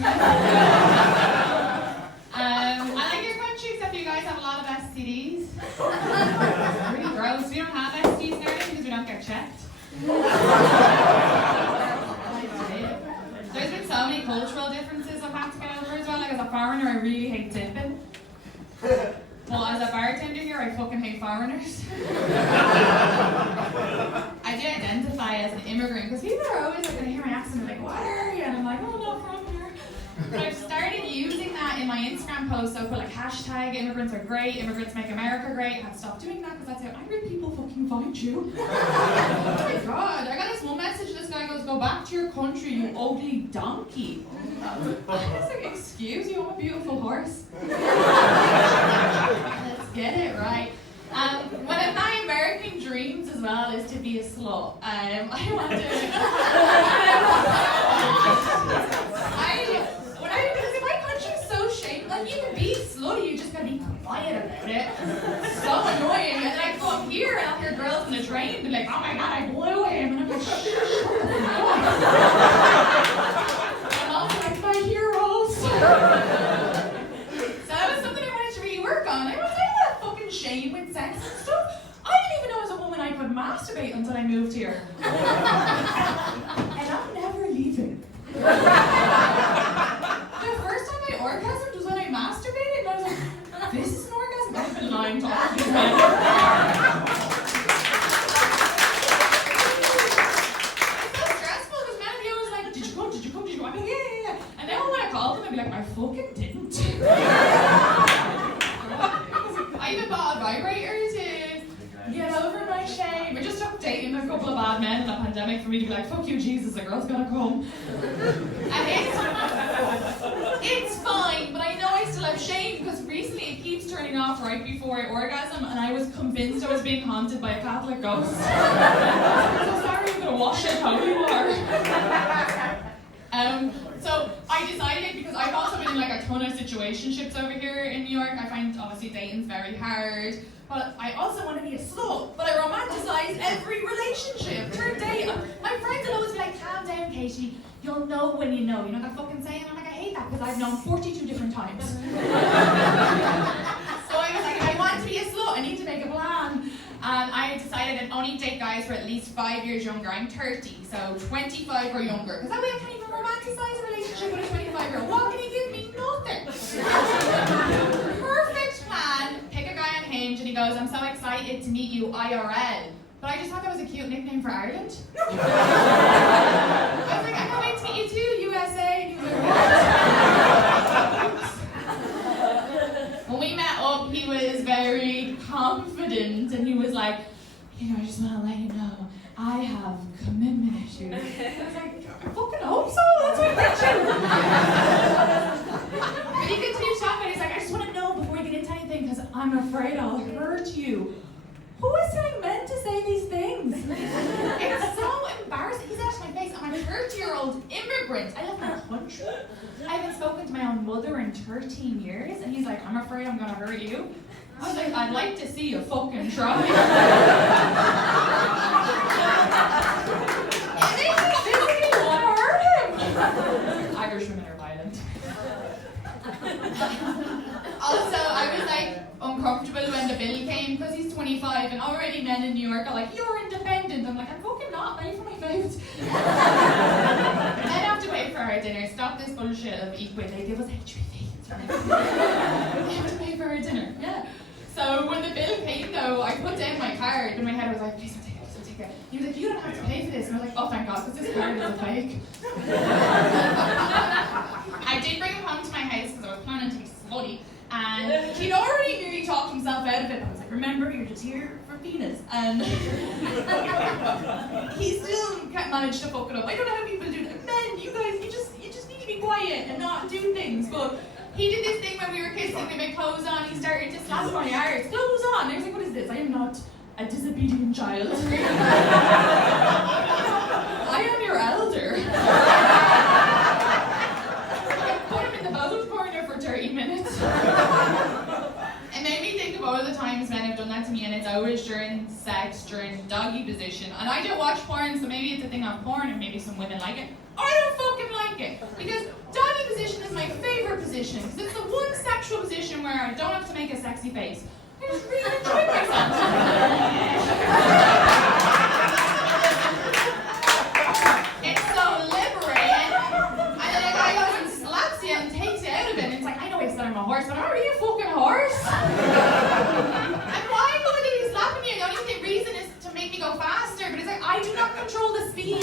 thanks. I like your country, except you guys have a lot of STDs. It's really gross. We don't have STDs in Ireland because we don't get checked. There's been so many cultural differences I've had to get over as well. Like as a foreigner, I really hate tipping. Well, as a bartender here, I fucking hate foreigners. I do identify as an immigrant because people are always like, when they hear my accent, they're like, what are you? And I'm like, oh, not from here. But I've started using that in my Instagram posts. So I put like hashtag immigrants are great, immigrants make America great. I have stopped doing that because that's how angry people fucking find you. Oh my god, I got this one message, this guy goes, go back to your country, you ugly donkey. I was like, excuse you, I'm a beautiful horse. Let's get it right. One of my American dreams as well is to be a slut. I want to. Because my country's so shame. Like you can be slutty, you just gotta be quiet about it. So annoying. And then I go up here and I'll hear girls in the train be like, oh my god, I blew him. And I'm like, shut the fuck. I'm also like, my heroes. So that was something I wanted to really work on. I had fucking shame with sex and stuff. I didn't even know as a woman I could masturbate until I moved here. And I'm never leaving. The first time I orgasmed was when I masturbated, and I was like, this is an orgasm? I've been lying to all of you men. It's so stressful because men would be always like, did you come? Did you come? Did you come? I'm like, yeah. And then when I called them, I'd be like, I fucking didn't. I even bought a vibrator to get over my shame. It just took dating a couple of bad men in the pandemic for me to be like, fuck you, Jesus, a girl's gotta come. And it's fine, but I know I still have shame because recently it keeps turning off right before I orgasm, and I was convinced I was being haunted by a Catholic ghost. I'm so sorry, I'm gonna wash it how you are. So I decided, because I've also been in like a ton of situationships over here in New York. I find obviously dating's very hard, but I also want to be a slut. But I romanticize every relationship. Third date, my friends will always be like, calm down, Katie. You'll know when you know. You know that fucking saying? I'm like, I hate that because I've known 42 different times. So I was like, I want to be a slut. I need to make a plan. And I decided I'd only date guys who are at least 5 years younger. I'm 30, so 25 or younger. Because that way I can't even romanticize a relationship with a 25-year-old. What can he give me? Nothing. Perfect plan. Pick a guy on Hinge and he goes, I'm so excited to meet you IRL. But I just thought that was a cute nickname for Ireland. I was like, I can't wait to meet you too, USA. And he was like, what? When we met up, he was very confident and he was like, you know, I just want to let you know, I have commitment issues. I was like, I fucking hope so, that's what I mentioned. But he continued talking, he's like, I just want to know before you get into anything, because I'm afraid I'll hurt you. Who is telling men to say these things? It's so embarrassing. He's out of my face. I'm a 30-year-old immigrant. I left my country. I haven't spoken to my own mother in 13 years. And he's like, I'm afraid I'm going to hurt you. I was like, I'd like to see you fucking try. It makes me physically want to hurt him. Irish women are violent. Also, I was like uncomfortable when the bill came because he's 25 and already men in New York are like, you're independent. I'm like, I'm fucking not, pay for my food. Then I have to pay for our dinner. Stop this bullshit of equal. They give us HPV. We have to pay for our dinner. Yeah. So when the bill came though, I put down my card. In my head I was like, please don't take it, please don't take it. He was like, you don't have to pay for this. And I was like, oh thank God, because this card is a fake. I did bring him home to my house because I was planning to be slutty. And he'd already nearly talked himself out of it. I was like, remember, you're just here for penis. And he still can't manage to fuck it up. I don't know how people do that. Men, you guys, you just need to be quiet and not do things. But he did this thing when we were kissing, we made clothes on, he started to slap my arse. Clothes on! I was like, what is this? I am not a disobedient child. I am your elder. I put him in the boat corner for 30 minutes. It made me think of all the times men have done that to me, and it's always during sex, during doggy position. And I don't watch porn, so maybe it's a thing on porn, and maybe some women like it. I don't fucking like it. Because doggy position is my favorite position because it's the one sexual position where I don't have to make a sexy face. I just really enjoy myself. It's so liberating. And then a guy goes and slaps you and takes you out of it. And it's like, I know I said I'm a horse, but I'm not really a fucking horse. And why would they be slapping you? The only reason is to make me go faster. But it's like, I do not control the speed.